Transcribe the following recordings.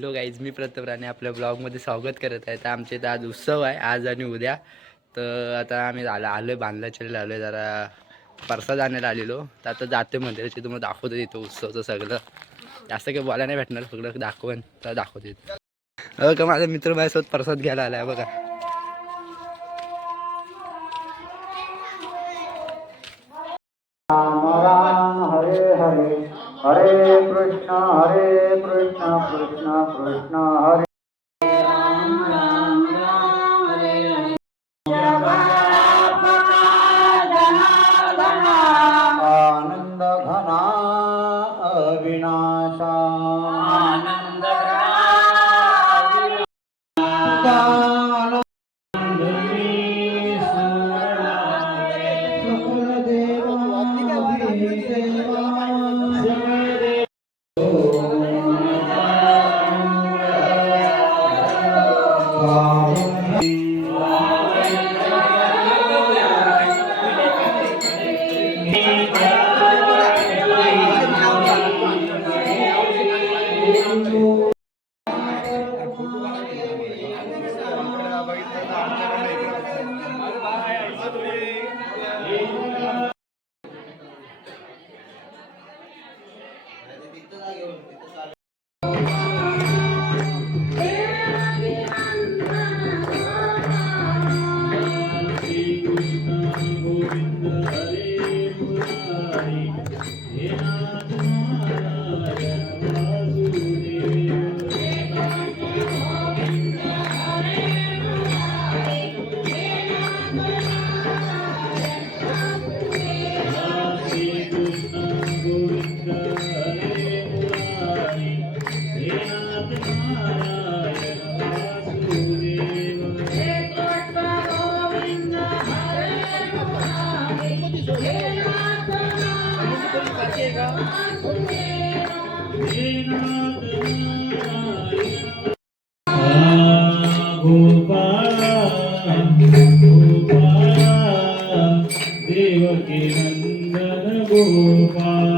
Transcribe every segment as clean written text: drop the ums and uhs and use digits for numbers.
Hello guys, मी प्रताप राणे आपल्या ब्लॉगमध्ये स्वागत करत आहे. तर आमच्या इथं आज उत्सव आहे, आज आणि उद्या. तर आता आम्ही आलो आहे बांधल्याच्या आलो आहे, जरा प्रसाद आणायला आलेलो. तर आता जाते मंदिराची, तुम्हाला दाखवतो इथं उत्सवचं सगळं. जास्त काही बोलायला नाही भेटणार, सगळं दाखवून तर दाखवतो. का माझा मित्र माझ्यासोबत प्रसाद घ्यायला आला आहे बघा. हरे हरे हरे कृष्ण कृष्ण कृष्ण हरे राम राम राम हरे हरे आनंद घना अविनाशा आनंद देवकी नंदन गोपाल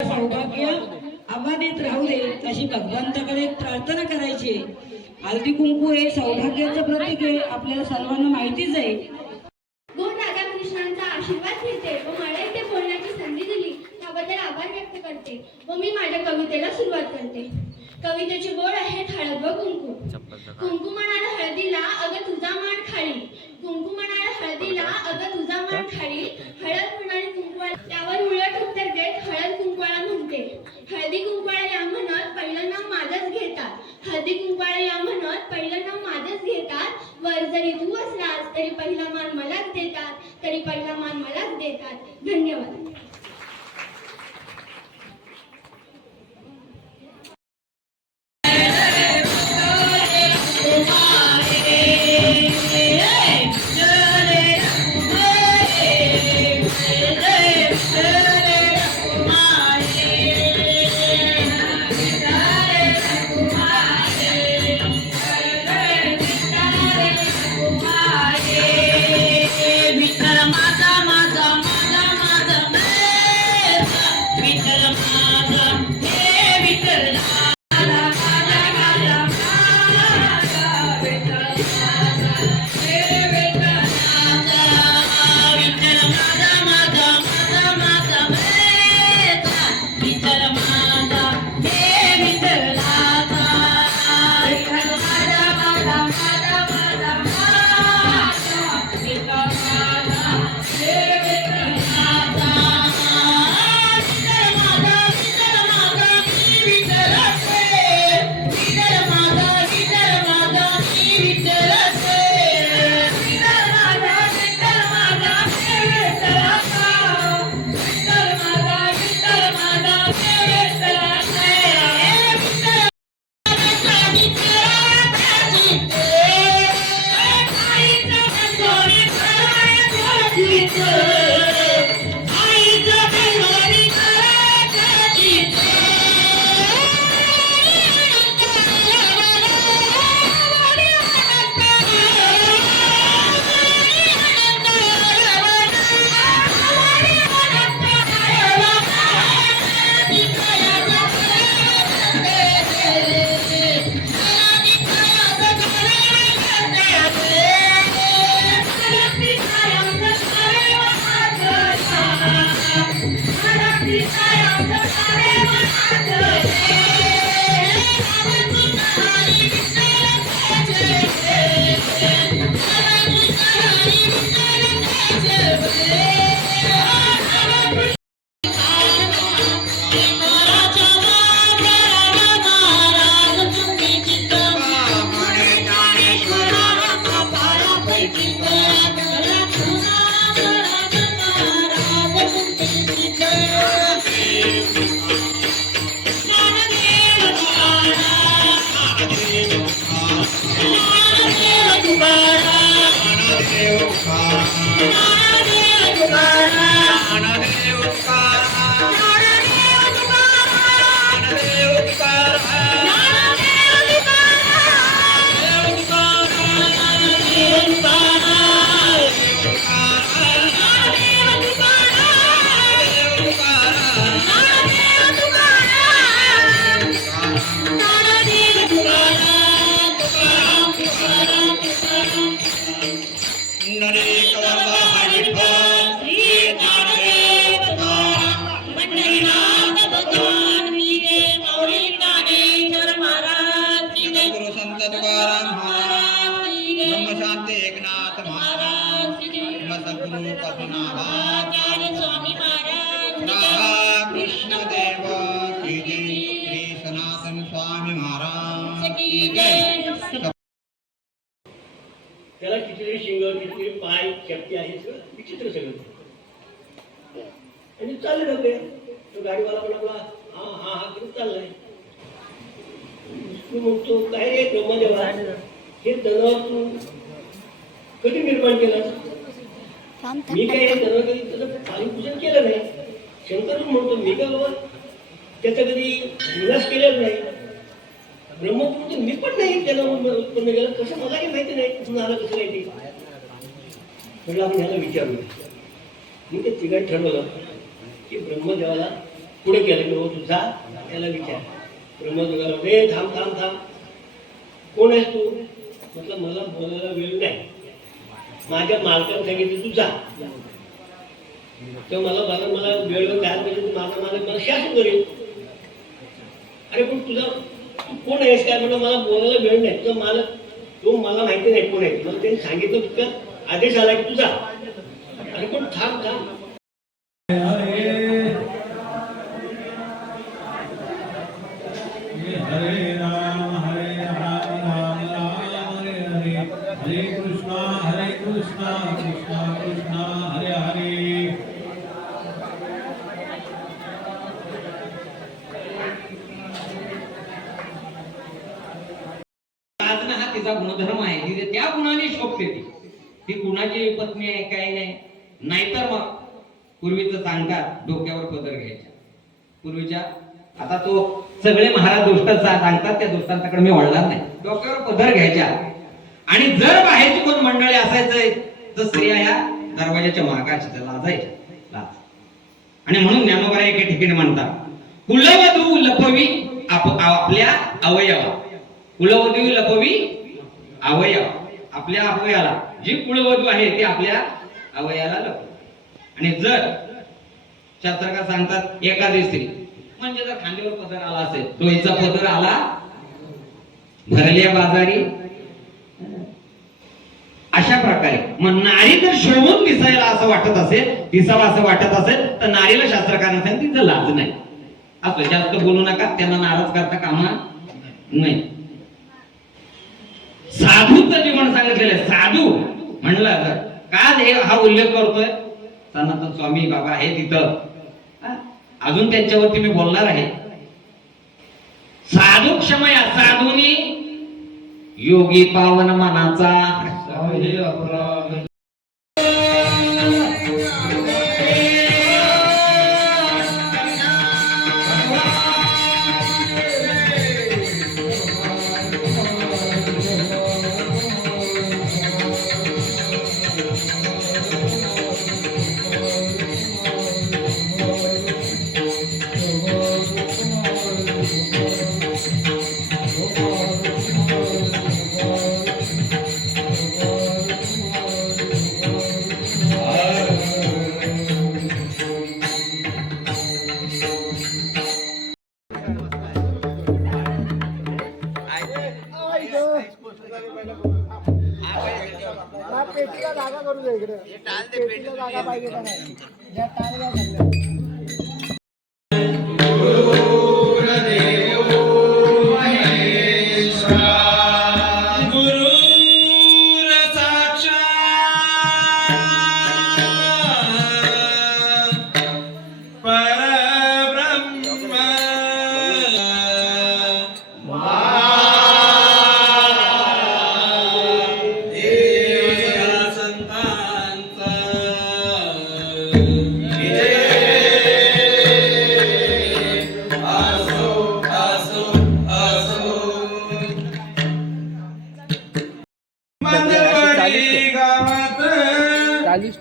सौभाग्य अबाधित राहू दे अशी भगवंताकडे प्रार्थना करायची. हळदी कुंकू हे सौभाग्याचं प्रतीक आहे, आपल्याला सर्वांना माहितीच आहे. गुरु राधाकृष्णांचा आशीर्वाद घेते व मला इथे बोलण्याची संधी दिली त्याबद्दल आभार व्यक्त करते व मी माझ्या कवितेला सुरुवात करते. कवितेचे बोल आहेत हळद व कुंकू. कुंकू म्हणाला हळदीला अगं तुझा मान खाली, कुंकू म्हणाला हळदीला अगं तुझा मान खाली, हळद म्हणाली कुंकवाला. त्यावर उलट उत्तर देत हळद कुंकवाला म्हणते, हळदी कुंकवाला या म्हणत पहिलं नाव माझंच घेतात, हळदी कुंकवाला या म्हणत पहिलं नाव माझंच घेतात. वर जरी तू असलास तरी पहिला मान मलाच देतात, तरी पहिला मान मलाच देतात. धन्यवाद. त्याला किती शिंग किती पाय शक्ती आहे सगळं विचित्र सगळं आणि चालले डबे तो गाडीवाला पण आपला हा हा हा करून चाललाय तू म्हणतो काय रे ब्रह्मदेवा हे जनावर तू कधी निर्माण केलं मी काय हे जनावर कधी त्याचं पालनपूजन केलं नाही शंकर म्हणतो मी काय बाबा त्याचा कधी विनाश केलेला नाही ब्रह्मपुत्र मी पण नाही त्याला उत्पन्न केलं कसं मला काही माहिती नाही तुम्ही आला कसं नाही ते म्हटलं आपण ह्याला विचारूया मी ते तिघात ठरवलं की ब्रह्मदेवाला पुढे केलं की हो तुझा त्याला विचार ब्रह्मदेवाला रे थांब थांब थांब कोण आहेस तू म्हटलं मला बोलायला वेळ नाही माझ्या मालकाने सांगितलं तू जा तेव्हा मला वेळ द्यायला पाहिजे तू माझा मालक मला शासन करेल अरे पण तुझा तू कोण आहेस काय म्हणून मला बोलायला वेळ नाही तुझा मालक तो मला माहिती नाही कोण आहे मला त्यांनी सांगितलं तुझा आदेश आला की तुझा अरे पण थांब थांब हरे राम राम राम हरे हरे हरे कृष्णा कृष्णा कृष्णा हरे हरे हा तिचा गुणधर्म आहे तिथे त्या गुणाने शोभते ती कुणाची पत्नी आहे काय नाही नाहीतर मग पूर्वीचं सांगतात डोक्यावर पदर घ्यायच्या पूर्वीच्या आता तो सगळे महाराज दोष्ट सांगतात त्या दोष्टांच्याकडे मी वळणार नाही डोक्यावर पदर घ्यायच्या आणि जर बाहेरची कोण मंडळी असायचं तर स्त्रिया या दरवाजाच्या मागाच्या लाजायच्या लाज आणि म्हणून ज्ञानोबा एके ठिकाणी म्हणतात कुलवधू लपवी आपल्या अवयवा कुलवधू लपवी अवयव आपल्या अवयाला जी कुलवधू आहे ती आपल्या अवयाला लपवी आणि जर शास्त्रकार सांगतात एखादी स्त्री म्हणजे जर खांद्यावर पदर आला असेल डोईचा पदर आला भरल्या बाजारी अशा प्रकारे मग नारी जर शोभून दिसायला असं वाटत असेल दिसावं असं वाटत असेल तर नारीला शास्त्रकारांना सांगितलं तिचं लाज नाही असं जास्त बोलू नका त्यांना नाराज करता कामा नाही साधूचं जीवन सांगितलेलं आहे साधू म्हणलं तर का हे हा उल्लेख करतोय सनातन स्वामी बाबा आहे तिथं अजून त्यांच्यावरती मी बोलणार आहे साधू क्षमया साधूनी योगी पावन मनाचा पेटीला जागा करू दे इकडे पेटीला जागा पाहिजे का नाही ज्या टाळल्या झाल्या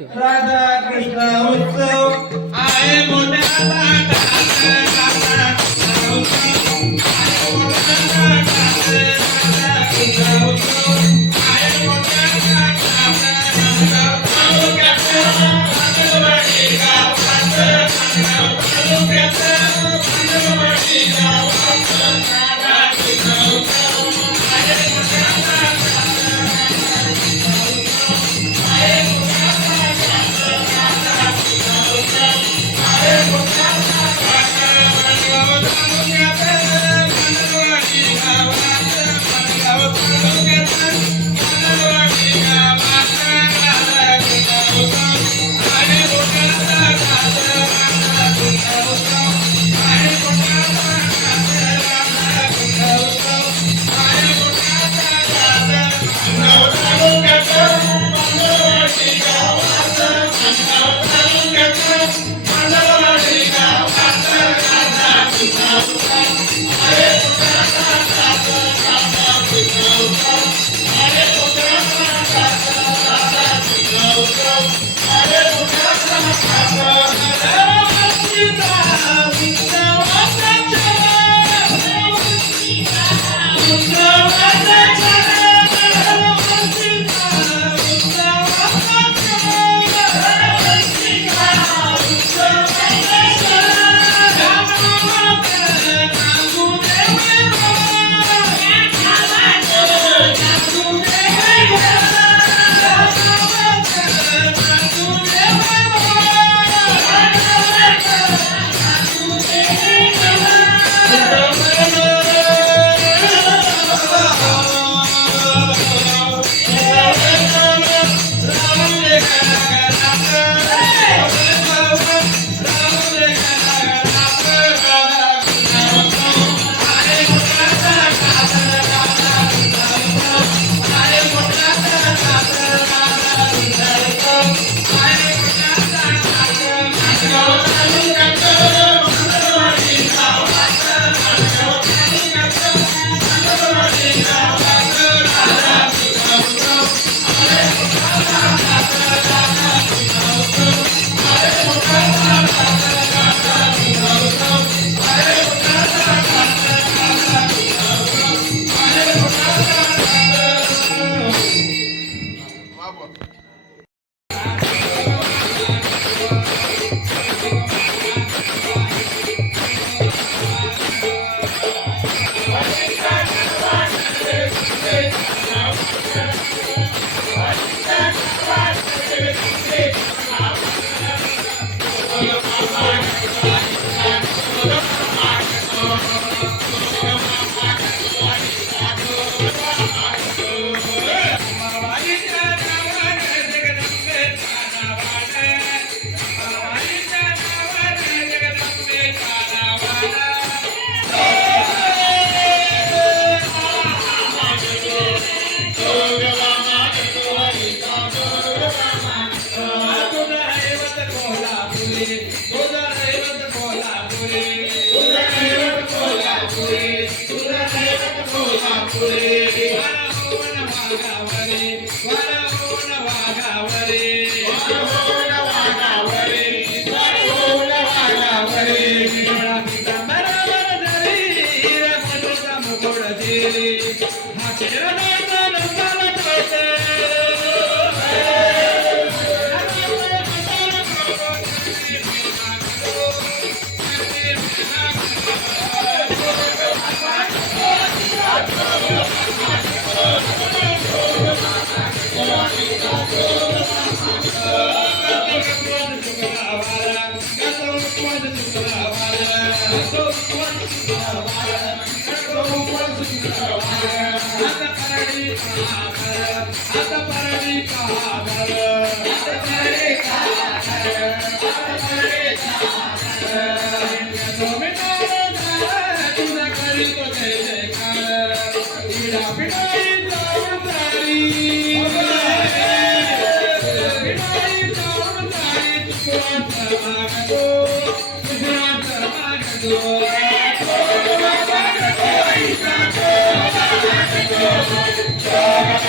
राधा कृष्ण उत्सव आहे मोठ्या Thank you.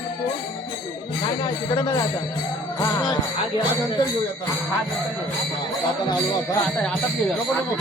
नाही नाही तिकडे नाही जायचं. हा नंतर घेऊया आता आलो आता आताच घेऊया. नको नको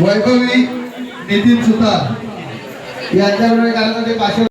वैभवी नितीन सुतार यांच्याबरोबर कारण ते पाचशे